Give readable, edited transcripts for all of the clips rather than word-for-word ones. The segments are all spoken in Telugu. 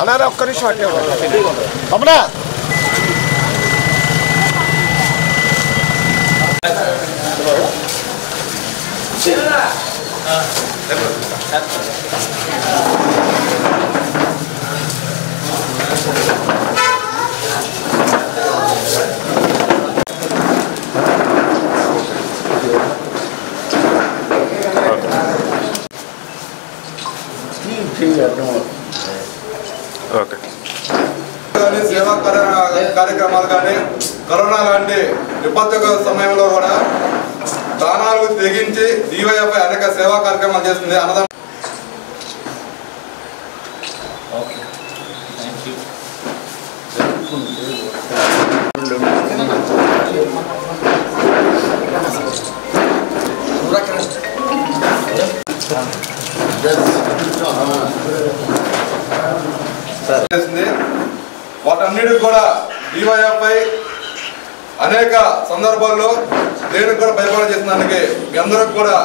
అలా ఒక్క నిమిషం అట్టే అమ్మనా సేవా కార్యక్రమాలు కానీ కరోనా లాంటి విపత్తుక సమయంలో కూడా ప్రాణాలు తెగించి DYFI అనేక సేవా కార్యక్రమాలు చేస్తుంది. అన్నదానం వాటన్నిటికి కూడా DYFI అనేక సందర్భాల్లో దేనికి కూడా భయపడ చేసినందుకు మీ అందరికి కూడా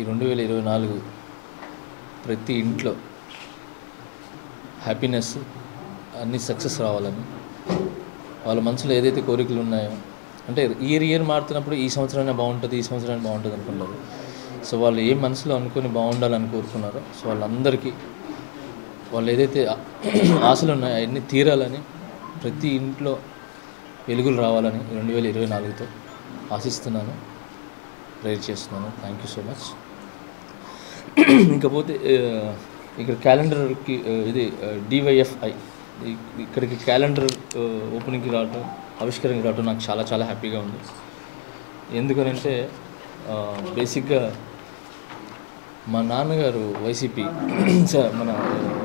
ఈ 2024 ప్రతి ఇంట్లో హ్యాపీనెస్ అన్ని సక్సెస్ రావాలని వాళ్ళ మనసులో ఏదైతే కోరికలు ఉన్నాయో అంటే ఇయర్ మారుతున్నప్పుడు ఈ సంవత్సరమైనా బాగుంటుంది ఈ సంవత్సరమైనా బాగుంటుంది అనుకుంటారు. సో వాళ్ళు ఏ మనసులో అనుకుని బాగుండాలని కోరుకున్నారో సో వాళ్ళందరికీ వాళ్ళు ఏదైతే ఆశలు ఉన్నాయో అవన్నీ తీరాలని ప్రతి ఇంట్లో వెలుగులు రావాలని 2024తో ఆశిస్తున్నాను, ప్రేయర్ చేస్తున్నాను. Thank you so much. ఇంకపోతే ఇక్కడ క్యాలెండర్కి ఇది DYFI ఇక్కడికి క్యాలెండర్ ఓపెనింగ్కి రావడం ఆవిష్కరణకి రావడం నాకు చాలా చాలా హ్యాపీగా ఉంది. ఎందుకనంటే బేసిక్గా మా నాన్నగారు వైసీపీ మన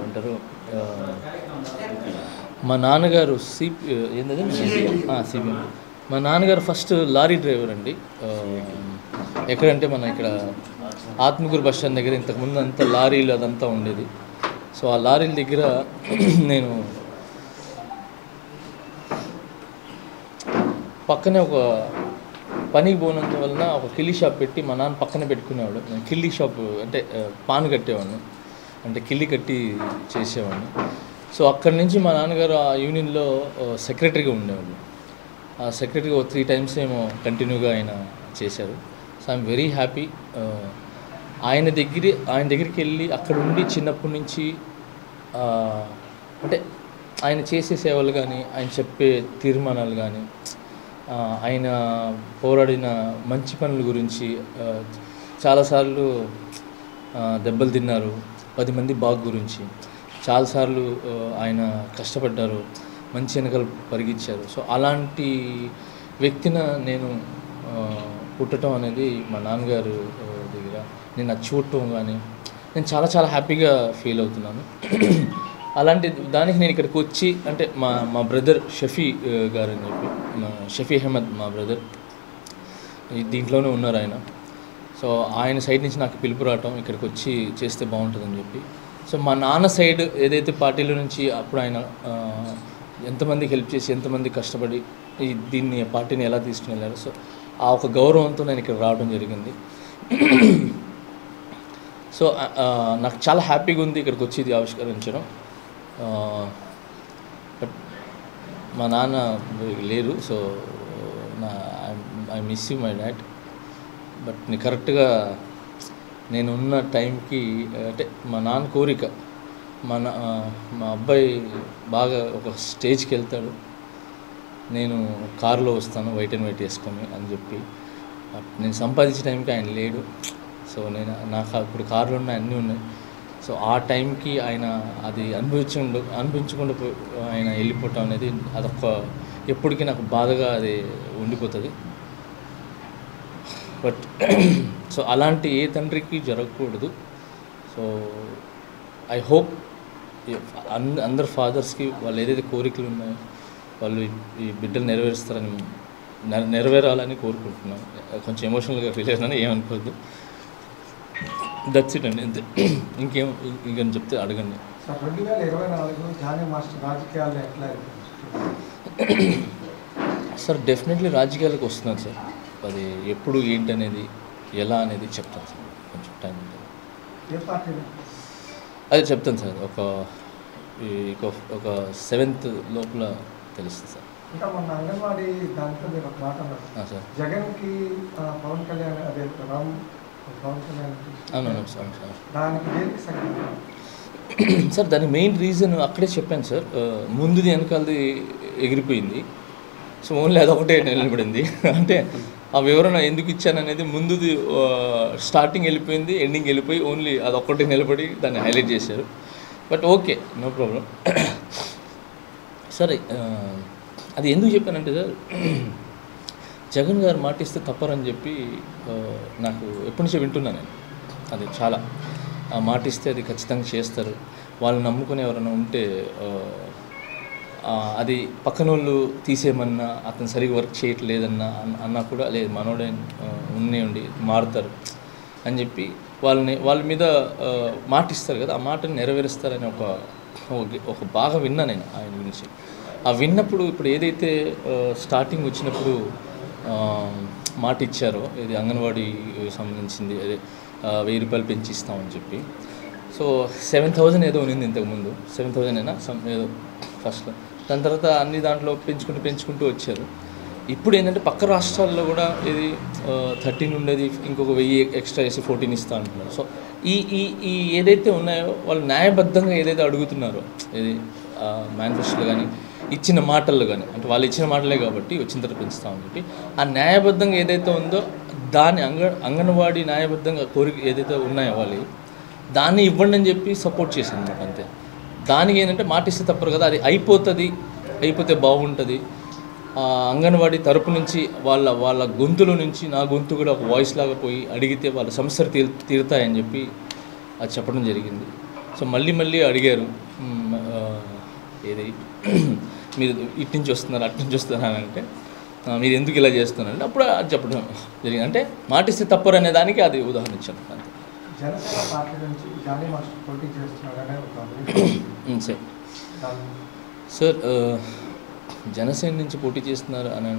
అంటారు మా నాన్నగారు ఏంటంటే సిపిఎం. మా నాన్నగారు ఫస్ట్ లారీ డ్రైవర్ అండి. ఎక్కడంటే మన ఇక్కడ ఆత్మకూరు బస్ స్టాండ్ దగ్గర ఇంతకుముందు అంతా లారీలు అదంతా ఉండేది. సో ఆ లారీల దగ్గర నేను పక్కనే ఒక పనికి పోనందు వలన ఒక కిల్లీ షాప్ పెట్టి మా నాన్న పక్కనే పెట్టుకునేవాడు. నేను కిల్లీ షాప్ అంటే పాను కట్టేవాడిని, అంటే కిల్లీ కట్టి చేసేవాడిని. సో అక్కడి నుంచి మా నాన్నగారు ఆ యూనియన్లో సెక్రటరీగా ఉండేవాళ్ళు. ఆ సెక్రటరీగా 3 times ఏమో కంటిన్యూగా ఆయన చేశారు. So I'm very happy. ఆయన దగ్గరికి వెళ్ళి అక్కడ ఉండి చిన్నప్పటి నుంచి అంటే ఆయన చేసే సేవలు కానీ ఆయన చెప్పే తీర్మానాలు కానీ ఆయన పోరాడిన మంచి పనుల గురించి చాలాసార్లు దెబ్బలు తిన్నారు, 10 మంది బాగు గురించి చాలాసార్లు ఆయన కష్టపడ్డారు, మంచి వెనకలు పరిగించారు. సో అలాంటి వ్యక్తిన నేను పుట్టడం అనేది మా నాన్నగారు దగ్గర నేను అది చూడటం కానీ నేను చాలా చాలా హ్యాపీగా ఫీల్ అవుతున్నాను. అలాంటి దానికి నేను ఇక్కడికి వచ్చి అంటే మా బ్రదర్ షఫీ గారు అని చెప్పి షఫీ అహ్మద్ మా బ్రదర్ దీంట్లోనే ఉన్నారు ఆయన. సో ఆయన సైడ్ నుంచి నాకు పిలుపు రావటం ఇక్కడికి వచ్చి చేస్తే బాగుంటుందని చెప్పి. సో మా నాన్న సైడ్ ఏదైతే పార్టీల నుంచి అప్పుడు ఆయన ఎంతమందికి హెల్ప్ చేసి ఎంతమంది కష్టపడి దీన్ని పార్టీని ఎలా తీసుకుని వెళ్ళారు. సో ఆ ఒక గౌరవంతో నేను ఇక్కడ రావడం జరిగింది. సో నాకు చాలా హ్యాపీగా ఉంది ఇక్కడికి వచ్చి ఇది ఆవిష్కరించడం. బట్ మా నాన్న లేరు. So I miss you my dad. But నీ కరెక్ట్గా నేనున్న టైంకి అంటే మా నాన్న కోరిక మా అబ్బాయి బాగా ఒక స్టేజ్కి వెళ్తాడు, నేను కారులో వస్తాను వైట్ అండ్ వైట్ వేసుకొని అని చెప్పి నేను సంపాదించే టైంకి ఆయన లేడు. సో నాకు ఇప్పుడు కార్లు ఉన్నాయి, అన్నీ ఉన్నాయి. సో ఆ టైంకి ఆయన అది అనిపించకుండా ఆయన వెళ్ళిపోవటం అనేది అదొక ఎప్పటికీ నాకు బాధగా అది ఉండిపోతుంది. బట్ సో అలాంటి ఏ తండ్రికి జరగకూడదు. సో ఐ హోప్ అందరు ఫాదర్స్కి వాళ్ళు ఏదైతే కోరికలు ఉన్నాయో వాళ్ళు ఈ బిడ్డలు నెరవేరాలని కోరుకుంటున్నాను. కొంచెం ఎమోషనల్గా ఫీల్ అయినా ఏమనుకోవద్దు. దట్స్ ఇట్ అండి, అంతే. ఇంకేం చెప్తే అడగండి. 2024 జానీ మాస్టర్ రాజకీయాలు ఎట్లా? సార్ డెఫినెట్లీ రాజకీయాలకు వస్తున్నాను సార్. అది ఎప్పుడు ఏంటనేది ఎలా అనేది చెప్తాను సార్, కొంచెం టైం ఉంటుంది. ఏ పార్టీ? అది చెప్తాను సార్, ఒక 7th లోపల తెలుస్తుంది సార్. ఇంకా మొన్న అంగన్వాడీ దాంట్లో మీరు ఒక మాట అన్నారు సార్, జగన్కి పవన్ కళ్యాణ్ అదే పవన్ కళ్యాణ్ అవునవును సార్. దానికి దేనికి సంగతి సార్ దాని మెయిన్ రీజన్ అక్కడే చెప్పాను సార్. ముందుది వెనకాలది ఎగిరిపోయింది, సో ఓన్లీ అదొకటే నిలబడింది. అంటే ఆ వివరణ ఎందుకు ఇచ్చాననేది ముందుది స్టార్టింగ్ వెళ్ళిపోయింది, ఎండింగ్ వెళ్ళిపోయి ఓన్లీ అదొక్కటే నిలబడి దాన్ని హైలైట్ చేశారు. But okay, no problem. సరే, అది ఎందుకు చెప్పానంటే సార్, జగన్ గారు మాటిస్తే తప్పరని చెప్పి నాకు ఎప్పటి నుంచో వింటున్నాను నేను. అది చాలా మాటిస్తే అది ఖచ్చితంగా చేస్తారు, వాళ్ళు నమ్ముకుని ఎవరైనా ఉంటే అది పక్కన వాళ్ళు తీసేయమన్నా, అతను సరిగ్గా వర్క్ చేయట్లేదన్నా అన్నా కూడా లేదు మనోడే ఉండి మారుతారు అని చెప్పి వాళ్ళ మీద మాటిస్తారు కదా, ఆ మాటను నెరవేరుస్తారని ఒక బాగా విన్నా నేను ఆయన గురించి. ఆ విన్నప్పుడు ఇప్పుడు ఏదైతే స్టార్టింగ్ వచ్చినప్పుడు మాట ఇచ్చారో, ఇది అంగన్వాడీ సంబంధించింది, అదే 1000 రూపాయలు పెంచి ఇస్తామని చెప్పి. సో 7000 ఏదో ఉన్నింది ఇంతకుముందు, 7000 అయినా ఏదో ఫస్ట్లో. దాని తర్వాత అన్ని దాంట్లో పెంచుకుంటూ వచ్చారు. ఇప్పుడు ఏంటంటే పక్క రాష్ట్రాల్లో కూడా ఇది 13 ఉండేది, ఇంకొక 1000 ఎక్స్ట్రా వేసి 14 ఇస్తా అంటున్నారు. సో ఈ ఏదైతే ఉన్నాయో వాళ్ళు న్యాయబద్ధంగా ఏదైతే అడుగుతున్నారో, ఇది మేనిఫెస్టోలో కానీ ఇచ్చిన మాటల్లో కానీ, అంటే వాళ్ళు ఇచ్చిన మాటలే కాబట్టి వచ్చిన తర్వాత పెంచుతామని చెప్పి ఆ న్యాయబద్ధంగా ఏదైతే ఉందో దాన్ని అంగన్వాడీ న్యాయబద్ధంగా కోరిక ఏదైతే ఉన్నాయో వాళ్ళు దాన్ని ఇవ్వండి అని చెప్పి సపోర్ట్ చేశాను అనమాట. అంతే. దానికి ఏంటంటే మాటిస్తే తప్పరు కదా, అది అయిపోతే బాగుంటుంది. అంగన్వాడీ తరపు నుంచి వాళ్ళ గొంతులో నుంచి నా గొంతు కూడా ఒక వాయిస్ లాగా పోయి అడిగితే వాళ్ళ సమస్యలు తీరుతాయని చెప్పి అది చెప్పడం జరిగింది. సో మళ్ళీ అడిగారు, ఏది మీరు ఇటు నుంచి వస్తున్నారు అటు నుంచి వస్తున్నారు అంటే, మీరు ఎందుకు ఇలా చేస్తున్నారంటే అప్పుడు అది చెప్పడం జరిగింది. అంటే మాటిస్తే తప్పరు అనే దానికి అది ఉదాహరణ ఇచ్చాను అంతే. జనసేన పార్టీ నుంచి జానీ మాస్టర్ పోటీ చేస్తున్నారనే ఒక సార్ జనసేన నుంచి పోటీ చేస్తున్నారు అని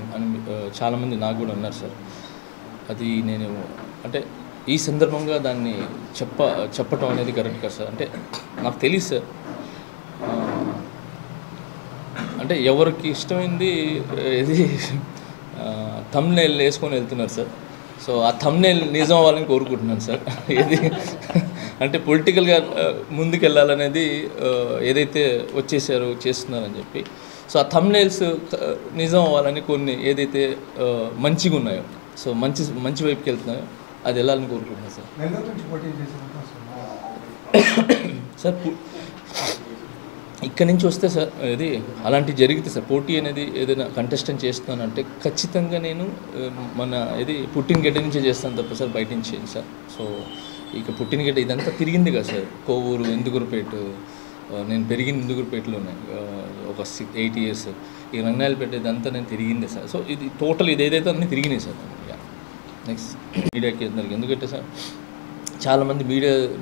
చాలామంది నాకు కూడా ఉన్నారు సార్. అది నేను అంటే ఈ సందర్భంగా దాన్ని చెప్పటం అనేది కరెక్ట్ కదా సార్. అంటే నాకు తెలియదు సార్, అంటే ఎవరికి ఇష్టమైంది ఇది థంబ్నెయిల్ వేసుకొని వెళ్తున్నారు సార్. సో ఆ థంబ్నెయిల్ నిజం అవ్వాలని కోరుకుంటున్నాను సార్. ఏది అంటే పొలిటికల్గా ముందుకు వెళ్ళాలనేది ఏదైతే వచ్చేసారో చేస్తున్నారని చెప్పి, సో ఆ థంబ్నెయిల్స్ నిజం అవ్వాలని కొన్ని ఏదైతే మంచిగా ఉన్నాయో, సో మంచి వైపుకి వెళ్తున్నాయో అది వెళ్ళాలని కోరుకుంటున్నాను సార్. సార్ ఇక్కడి నుంచి వస్తే సార్ ఇది అలాంటివి జరిగితే సార్, పోటీ అనేది ఏదైనా కంటెస్టెంట్ చేస్తున్నానంటే ఖచ్చితంగా నేను మన ఇది పుట్టినగడ్డ నుంచే చేస్తాను తప్ప సార్ బయట నుంచి చేయండి సార్. సో ఇక పుట్టినగడ్డ ఇదంతా తిరిగింది కదా సార్, కోవూరు, ఇందుగురుపేట, నేను పెరిగిన ఇందుగురుపేటలోనే ఒక 8 years, ఈ రంగాయలపేట ఇదంతా నేను తిరిగిందే సార్. సో ఇది టోటల్ ఇది ఏదైతే అన్నీ తిరిగినాయి సార్. నెక్స్ట్ మీడియాకి అందరికి ఎందుకంటే సార్ చాలామంది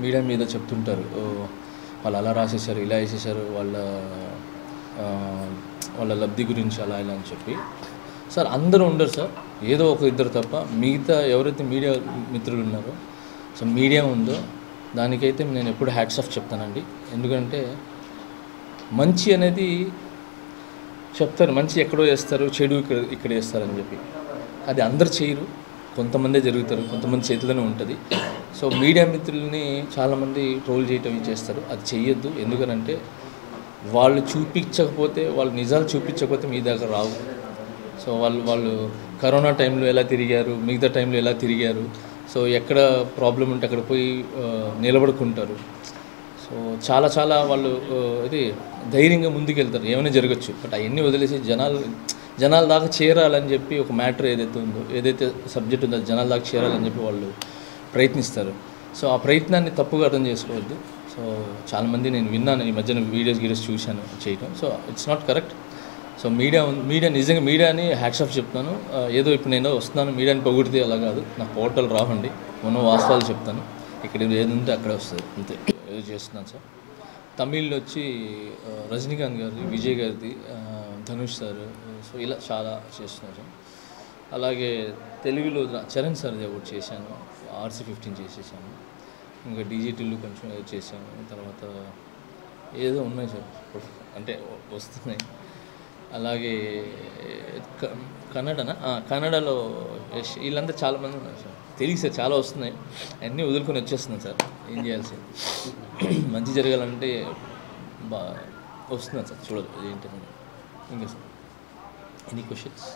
మీడియా మీద చెప్తుంటారు, వాళ్ళు అలా రాసేసారు, ఇలా వేసేసారు, వాళ్ళ లబ్ధి గురించి అలా ఇలా అని చెప్పి. సార్ అందరూ ఉండరు సార్, ఏదో ఒక ఇద్దరు తప్ప మిగతా ఎవరైతే మీడియా మిత్రులు ఉన్నారో, సో మీడియా ఉందో దానికైతే నేను ఎప్పుడు హ్యాట్స్ ఆఫ్ చెప్తానండి. ఎందుకంటే మంచి అనేది చెప్తారు, మంచి ఎక్కడో చేస్తారు, చెడు ఇక్కడ వేస్తారని చెప్పి. అది అందరు చేయరు, కొంతమందే జరుగుతారు, కొంతమంది చేతిలోనే ఉంటుంది. సో మీడియా మిత్రుల్ని చాలామంది ట్రోల్ చేయటం చేస్తారు. అది చెయ్యొద్దు. ఎందుకనంటే వాళ్ళు చూపించకపోతే, వాళ్ళు నిజాలు చూపించకపోతే మీ దగ్గర రావు. సో వాళ్ళు కరోనా టైంలో ఎలా తిరిగారు, మిగతా టైంలో ఎలా తిరిగారు, సో ఎక్కడ ప్రాబ్లం ఉంటే అక్కడ పోయి నిలబడుకుంటారు. సో చాలా వాళ్ళు ఇది ధైర్యంగా ముందుకెళ్తారు. ఏమైనా జరగచ్చు. బట్ అవన్నీ వదిలేసి జనాల దాకా చేరాలని చెప్పి ఒక మ్యాటర్ ఏదైతే సబ్జెక్ట్ ఉందో జనాల దాకా చేరాలని చెప్పి వాళ్ళు ప్రయత్నిస్తారు. సో ఆ ప్రయత్నాన్ని తప్పుగా అర్థం చేసుకోవద్దు. సో చాలామంది నేను విన్నాను, ఈ మధ్యన వీడియోస్ చూశాను చేయటం. So it's not correct. So media నిజంగా మీడియాని హ్యాట్స్ ఆఫ్ చెప్తాను. ఏదో ఇప్పుడు నేను వస్తున్నాను మీడియాని పొగిడితే అలా కాదు. నాకు పోర్టల్ రావండి, ఉన్న వాస్తవాలు చెప్తాను. ఇక్కడ ఏది ఉంటే అక్కడే వస్తుంది, అంతే. ఏదో చేస్తున్నాను సార్. తమిళ్లో వచ్చి రజనీకాంత్ గారిది, విజయ్ గారిది, ధనుష్ సార్, సో ఇలా చాలా చేస్తున్నాను సార్. అలాగే తెలుగులో చరణ్ సార్ది ఒకటి చేశాను, RC-15 చేసేసాను. ఇంకా డిజిటల్ కొంచెం చేశాను. తర్వాత ఏదో ఉన్నాయి సార్ అంటే వస్తున్నాయి. అలాగే కన్నడలో వీళ్ళంతా చాలామంది ఉన్నారు సార్. తెలుగు సార్ చాలా వస్తున్నాయి, అన్నీ వదులుకొని వచ్చేస్తున్నాను సార్. ఏం చేయాల్సి మంచి జరగాలంటే వస్తున్నాను సార్. చూడదు ఏంటంటే ఇంకా సార్ ఎనీ క్వశ్చన్స్?